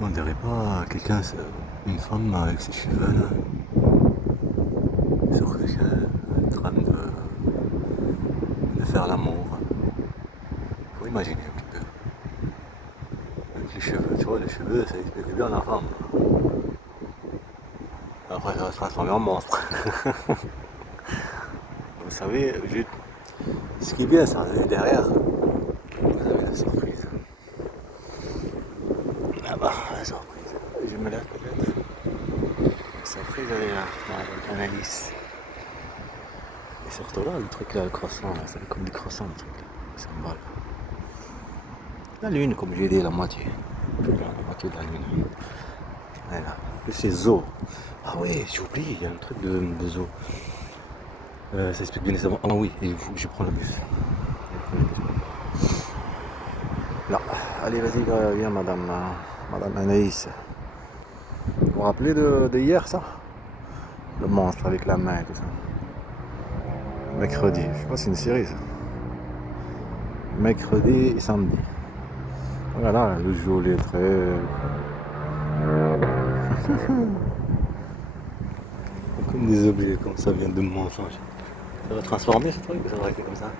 On dirait pas quelqu'un, une femme avec ses cheveux là, sur en train de faire l'amour. Faut imaginer un petit peu. Avec les cheveux, tu vois, les cheveux, ça explique bien la femme. Après, ça va se transformer en monstre. Vous savez, ce qui est bien, c'est derrière, vous avez la surprise. Là-bas, la surprise. Je me lève peut-être. La surprise, elle est là, dans l'analyse. Et surtout là, le truc là, le croissant, là, ça fait comme des croissants, le truc là. Ça me va. La lune, comme j'ai dit, la moitié. La moitié de la lune. Voilà. Plus c'est zoo. Ah ouais, j'ai oublié, il y a un truc de zoo. Ça explique bien les avant. Ah oui, il faut que je prends le bus. Là, allez, vas-y, viens, madame, madame Anaïs. Vous vous rappelez de hier, ça? Le monstre avec la main et tout ça. Mercredi, je sais pas si c'est une série, ça. Mercredi et samedi. Voilà, le jour, les traits. Comme des objets, comme ça vient de mensonge. Ça va transformer ce truc ou ça va rester comme ça?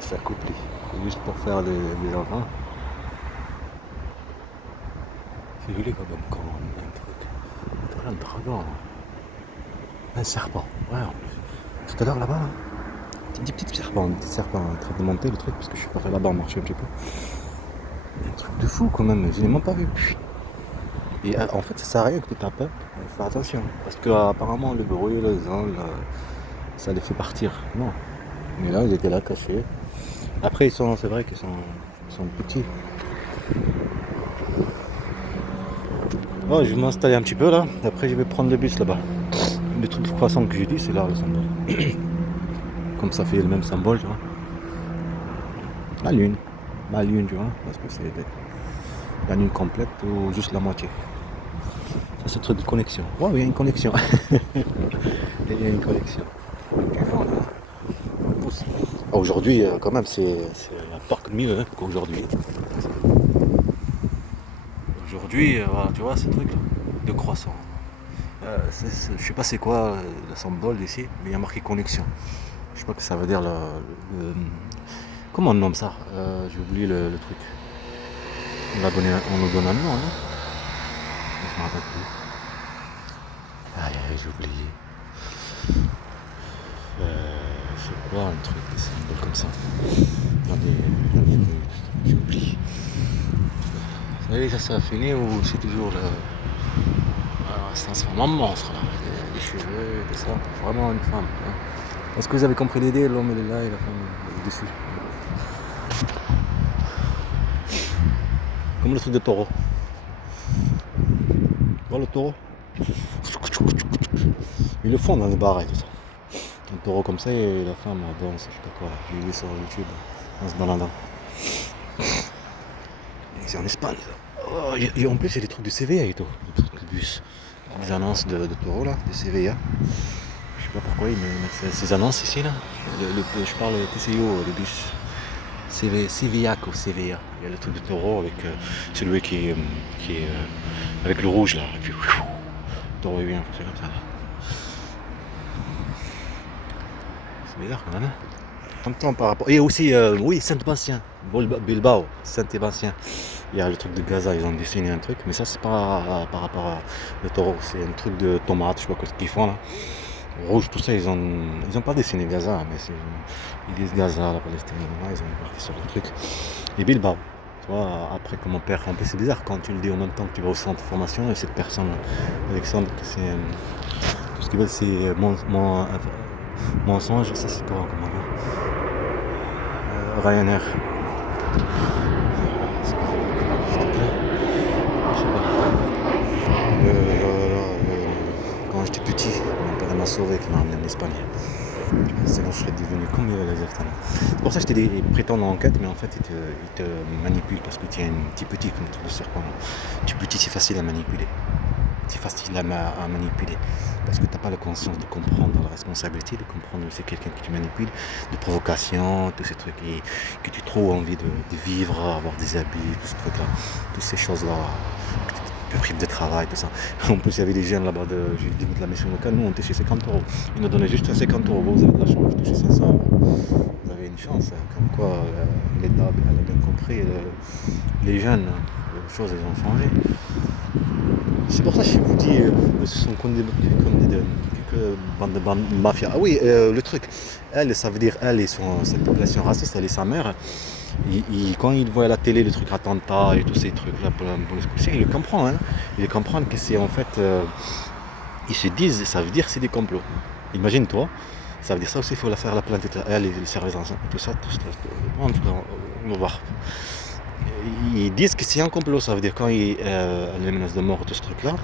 Ça coupe juste pour faire les enfants. C'est joli quand même, quand il y a un truc. Un dragon. Un serpent, ouais en plus. Tout à l'heure là-bas, là, des petits serpents, en train de monter le truc, parce que je suis passé là-bas, on marchait un petit peu. Un truc de fou quand même, je l'ai même pas vu. Et en fait, ça sert à rien que tu tapes, faut faire attention. Parce que apparemment, le bruit, les ondes, ça les fait partir. Non. Mais là, ils étaient là cachés. Après, c'est vrai qu'ils sont petits. Oh, je vais m'installer un petit peu là. Après, je vais prendre le bus là-bas. Le truc de croissant que j'ai dit, c'est là le symbole. Comme ça fait le même symbole, tu vois. La lune. La lune, tu vois. Parce que c'est la lune complète ou juste la moitié. Ça, c'est le truc de connexion. Ouais, il y a une connexion. Il y a une connexion. Du vent là. Aujourd'hui, quand même, c'est encore mieux hein, qu'aujourd'hui. Aujourd'hui, voilà, tu vois, ce truc là, de croissant. Je sais pas c'est quoi le symbole ici, mais il y a marqué connexion. Je sais pas que ça veut dire comment on nomme ça. J'ai oublié le truc. On nous donne un nom, non? Je me rappelle plus. Aïe, j'ai oublié. C'est quoi un truc, des symboles comme ça? J'ai oublié. Vous savez, ça a fini ou c'est toujours le. Alors, ça se transforme en monstre là. Les cheveux, tout ça. Vraiment une femme. Hein. Est-ce que vous avez compris l'idée? L'homme il est là et la femme elle est dessus. Comme le truc de taureau. Voilà le taureau. Ils le font dans les bars et tout ça. Un taureau comme ça et la femme danse, je sais pas quoi. J'ai vu sur YouTube en se baladant. Et c'est en Espagne. Oh, et en plus, il y a des trucs de CVA et tout. Des trucs de bus. Des annonces de taureau là, de CVA. Je sais pas pourquoi ils mettent ces annonces ici là. Je parle de TCO, le bus. CVA ou CVA. Il y a le truc de taureau avec celui qui est avec le rouge là. Et puis, le taureau il vient, c'est comme ça. C'est bizarre quand même. En même temps par rapport. Et aussi, oui, Saint-Bastien. Bilbao, Saint-Bastien. Il y a le truc de Gaza, ils ont dessiné un truc, mais ça c'est pas par rapport à le taureau, c'est un truc de tomate, je sais pas ce qu'ils font là. Rouge, tout ça, ils ont pas dessiné Gaza, mais ils disent Gaza, la Palestine, ils ont parti sur le truc. Et Bilbao, tu vois, après que mon père, en plus c'est bizarre quand tu le dis en même temps que tu vas au centre de formation, et cette personne, Alexandre, c'est tout ce qu'ils veulent, c'est mensonge, ça c'est comment dire Ryanair. Quand j'étais petit, mon père m'a sauvé, qui m'a ramené en Espagne. Sinon, je serais devenu comme il exactement. C'est pour ça que je t'ai dit, ils prétendent en enquête, mais en fait, ils te manipulent parce que tu es un petit comme tout le serpent. Tu petit, c'est facile à manipuler. c'est facile à manipuler. Parce que tu n'as pas la conscience de comprendre la responsabilité, de comprendre que c'est quelqu'un qui te manipule, de provocation, tous ces trucs que tu as trop envie de vivre, avoir des habits, tout ce truc-là, toutes ces choses-là, que tu prives de travail, tout ça. En plus, il y avait des jeunes là-bas, j'ai dit de la mission locale, nous on était chez 50€. Ils nous donnaient juste 50€. Vous avez de la chance, vous touchez 500€. Vous avez une chance, comme quoi l'État elle a bien compris, les jeunes, les choses elles ont changé. C'est pour ça que je vous dis, ce sont comme quelques bandes de mafia. Ah oui, le truc, elle, ça veut dire, elle et cette population raciste, elle et sa mère, quand ils voient à la télé le truc attentat et tous ces trucs-là pour la police, ils le comprennent. Hein. Ils comprennent que c'est en fait, ils se disent, ça veut dire que c'est des complots. Imagine-toi, ça veut dire ça aussi, il faut la faire la plainte, elle et le service ensemble, tout ça, en tout cas, on va voir. Ils disent que c'est un complot, ça veut dire quand les menaces de mort, tout ce truc-là,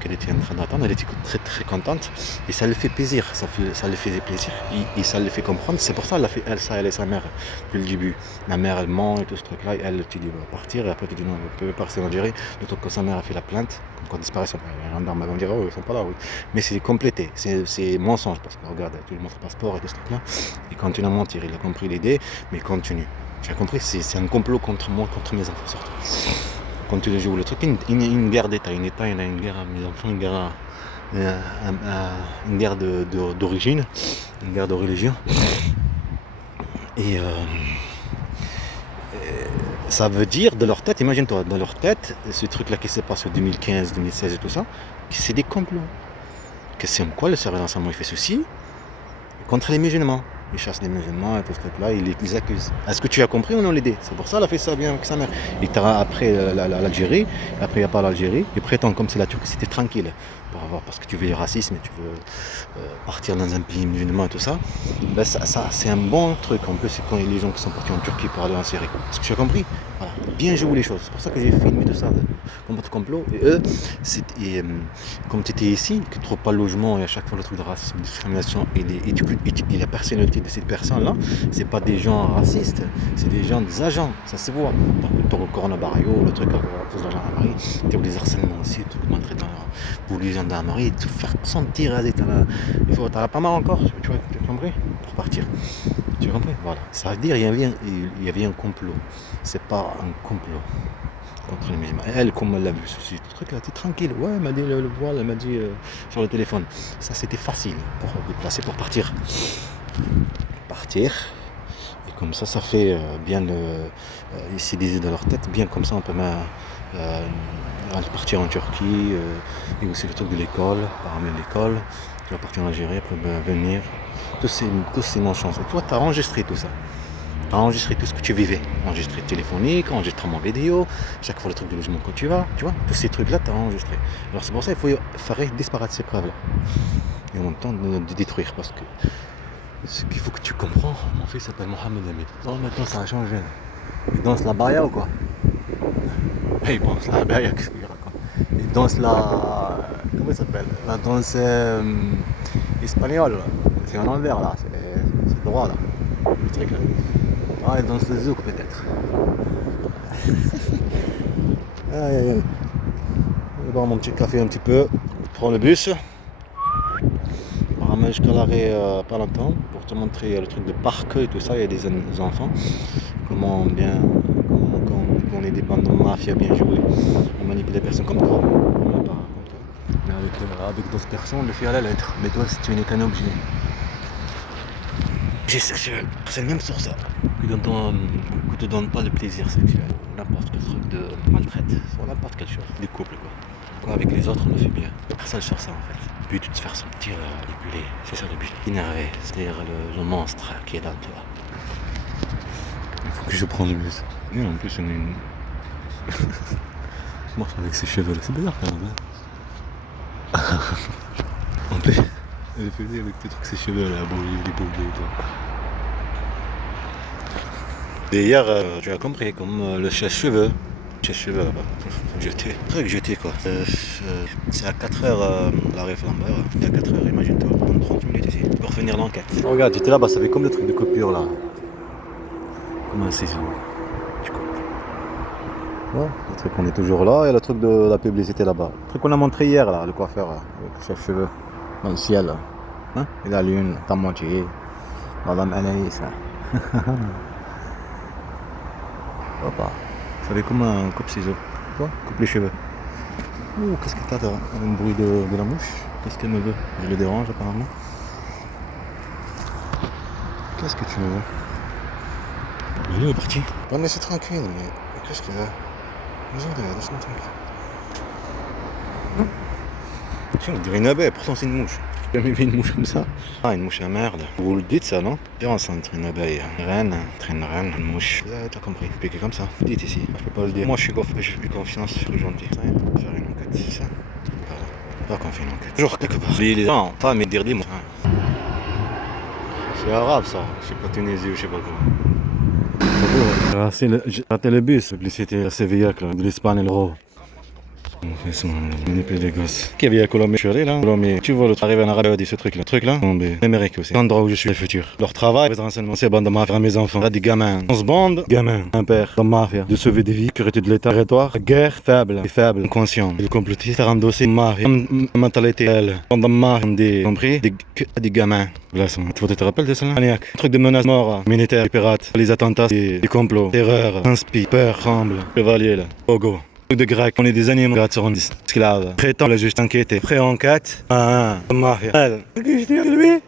qu'elle était en train d'attendre, elle était très très contente et ça lui fait plaisir, ça lui faisait plaisir et ça lui fait comprendre. C'est pour ça elle et sa mère depuis le début. La mère elle ment et tout ce truc-là, et elle tu dis va partir et après tu dis non, elle peut partir en Algérie. Le truc que sa mère a fait la plainte, comme quoi disparaissent, les gendarmes vont dire oh ils sont pas là, oui. Mais c'est complété, c'est mensonge parce que regarde, tu lui montres le passeport et tout ce truc-là, il continue à mentir, il a compris l'idée, mais il continue. Tu as compris, c'est un complot contre moi, contre mes enfants surtout. Quand tu le joues, le truc, une guerre d'État, il y a une guerre à mes enfants, une guerre d'origine, une guerre de religion. Et ça veut dire de leur tête, imagine-toi, dans leur tête, ce truc-là qui s'est passé en 2015, 2016 et tout ça, c'est des complots. Que c'est quoi le service d'enseignement il fait ceci contre les musulmans. Ils chassent les musulmans et tout ce truc-là, ils les accusent. Est-ce que tu as compris ou non l'idée? C'est pour ça qu'elle a fait ça bien avec sa mère. Et après l'Algérie, après il n'y a pas l'Algérie, ils prétendent comme c'est la Turquie, c'était tranquille. Parce que tu veux le racisme et tu veux partir dans un pays musulman et tout ça. Ben ça c'est un bon truc. En plus, c'est quand les gens qui sont partis en Turquie pour aller en Syrie. Est-ce que tu as compris? Voilà. Bien jouer les choses. C'est pour ça que j'ai filmé tout ça, contre complot. Et eux, comme tu étais ici, que tu ne trouves pas de logement et à chaque fois le truc de racisme, de discrimination et la personnalité de cette personne-là, c'est pas des gens racistes, c'est des gens, des agents, ça se voit. Donc le coronavirus, le truc à cause de la gendarmerie, tu as des harcèlements aussi, tu peux entrer dans la police, gendarmerie, te faire sentir, t'en as pas mal encore, tu as compris? Pour partir. Tu as compris? Voilà. Ça veut dire il y avait un complot. C'est pas un complot contre les musulmans. Elle, comme elle l'a vu, ce truc là, t'es tranquille. Ouais, elle m'a dit le voile, elle m'a dit sur le téléphone. Ça c'était facile pour déplacer, pour partir. Et comme ça fait bien ici des idées dans leur tête, bien comme ça on peut partir en Turquie, et aussi le truc de l'école, parmi l'école, tu vas partir en Algérie, après venir, tous ces mensonges. Et toi tu as enregistré tout ça, tu as enregistré tout ce que tu vivais, enregistré téléphonique, enregistrement vidéo, chaque fois le truc de logement quand tu vas, tu vois, tous ces trucs là tu as enregistré. Alors c'est pour ça qu'il faut faire disparaître ces preuves là, et en même temps de détruire, parce que ce qu'il faut que tu comprends, mon fils s'appelle Mohamed Hamid. Oh, maintenant ça a changé. Il danse la baya ou quoi? Il danse la baya, qu'est-ce qu'il raconte? Il danse la... Comment ça s'appelle? La danse espagnole. C'est en envers là, c'est droit là. Le truc là. Ah, il danse le zouk peut-être. Je vais boire mon petit café un petit peu. Prends le bus. Jusqu'à l'arrêt pas longtemps pour te montrer le truc de parc et tout ça. Il y a des enfants, comment on est des bandes de mafia bien jouées, on manipule des personnes comme toi, mais avec d'autres personnes on le fait à la lettre, mais toi si tu n'es qu'un objet sexuel, c'est le même sur ça, que te donne pas le plaisir sexuel, n'importe quel truc de maltraite, sur n'importe quelle chose, des couples quoi, avec les autres on le fait bien, personne sur ça en fait. Le but de te faire sentir manipulé, c'est ça le but. Énervé, c'est-à-dire le monstre qui est dans toi. Il faut que je prenne le bus. Et en plus, on est une. Je marche avec ses cheveux là, c'est bizarre quand même. Hein. En plus, elle faisait avec tes trucs, ses cheveux là, les beaux et tout. Et hier, tu as compris, comme le cheveux. Cheveux là-bas, jeté quoi. C'est à 4h l'arrêt Flambeur, il y a 4h, imagine-toi, 30 minutes ici, pour finir l'enquête. Oh, regarde, j'étais là-bas, ça fait comme le truc de coupure là. Comme un ciseau, tu coupes. Ouais, le truc, on est toujours là, et le truc de la publicité là-bas. Le truc qu'on a montré hier, là, le coiffeur, là, avec le chef-cheveux, dans le ciel, là. Hein? Et la lune, ta moitié, Madame Anaïs, là. Hop, ça fait comme un coupe-ciseaux. Quoi? Coupe les cheveux. Ouh, qu'est-ce que t'as, un bruit de la mouche? Qu'est-ce qu'elle me veut? Je le dérange, apparemment. Qu'est-ce que tu veux? Il est parti. On laisse tranquille, mais qu'est-ce qu'il y a? Laisse-moi tranquille. Tiens, on dirait une abeille, pourtant c'est une mouche. J'ai jamais vu une mouche comme ça. Ah, une mouche à merde. Vous le dites ça, non? Différence entre une abeille, une reine, une mouche. T'as compris, piqué comme ça. Dites ici, je peux pas le dire. Moi je suis plus confiance, je suis gentil. Faire une enquête, c'est ça? Pas qu'on fait une enquête. Toujours quelque part. Les gens, pas mais dire des mots. C'est arabe ça, je sais pas Tunisie ou je sais pas quoi. J'ai raté le bus, publicité à Séville, de l'Espagne et l'Euro. Manipuler les gosses. Qui avait à Colombie, je suis allé là. Colombie, tu vois, arrive en Arabie, ce truc là. Ce truc là, Amérique aussi. L'endroit où je suis, le futur. Leur travail, les renseignements, c'est bande de mafia, mes enfants. Là, des gamins. On se bande, gamins. Un père, de mafia, de sauver des vies, sécurité de l'état, territoire, guerre, faible, et faible, inconscient. Et le complotiste, faire endosser mafia. Mentalité, elle. Bande de mafia, des, compris? Des gamins. Glaçons. Tu te rappelles de ça là? Maniaque. Truc de menace mort, militaire, des pirates, les attentats, des complots, terreur, inspi, peur, tremble, chevalier là. Pogo. De grec, on est des animaux, les seront des esclaves. Prétend le juste enquêté. Pré-enquête. Mafia. Elle. Qu'est-ce que je dis lui?